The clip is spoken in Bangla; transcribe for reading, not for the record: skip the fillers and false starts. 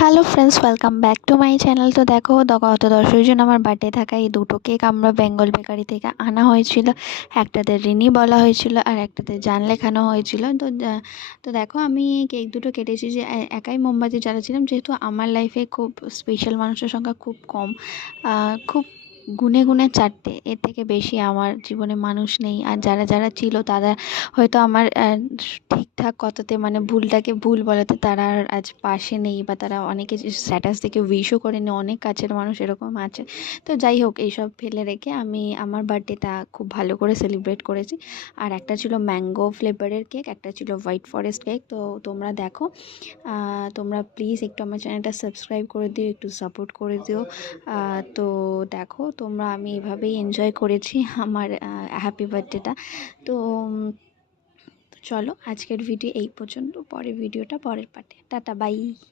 Hello friends, welcome back to my channel. তো দেখো গত 10ই জুন আমার বার্থডে থাকা এই দুটো কেক আমরা বেঙ্গল বেকারি থেকে আনা হয়েছিল। একটাতে রিনি বলা হয়েছিল আর একটাতে জান লেখানো হয়েছিল। তো দেখো আমি কেক দুটো কেটেছি যে একাই মোমবাতি জ্বালাচ্ছিলাম, যেহেতু আমার লাইফে খুব স্পেশাল মানুষের সংখ্যা খুব কম। খুব গুনে গুনে চারটে, এর থেকে বেশি আমার জীবনে মানুষ নেই। আর যারা যারা ছিল তারা হয়তো আমার ঠিকঠাক কথাতে মানে ভুলটাকে ভুল বলাতে তারা আর আজ পাশে নেই, বা তারা অনেকে স্ট্যাটাস থেকে উইশও করেনি। অনেক কাছের মানুষ এরকম আছে। তো যাই হোক, এইসব ফেলে রেখে আমি আমার বার্থডেটা খুব ভালো করে সেলিব্রেট করেছি। আর একটা ছিল ম্যাঙ্গো ফ্লেভারের কেক, একটা ছিল হোয়াইট ফরেস্ট কেক। তো তোমরা দেখো, তোমরা প্লিজ একটু আমার চ্যানেলটা সাবস্ক্রাইব করে দিও, একটু সাপোর্ট করে দিও। তো দেখো তোমরা, আমি এভাবেই এনজয় করেছি আমার হ্যাপি বার্থডেটা। তো চলো আজকের ভিডিও এই পর্যন্ত, পরের ভিডিওটা পরের পার্টে। Tata, by.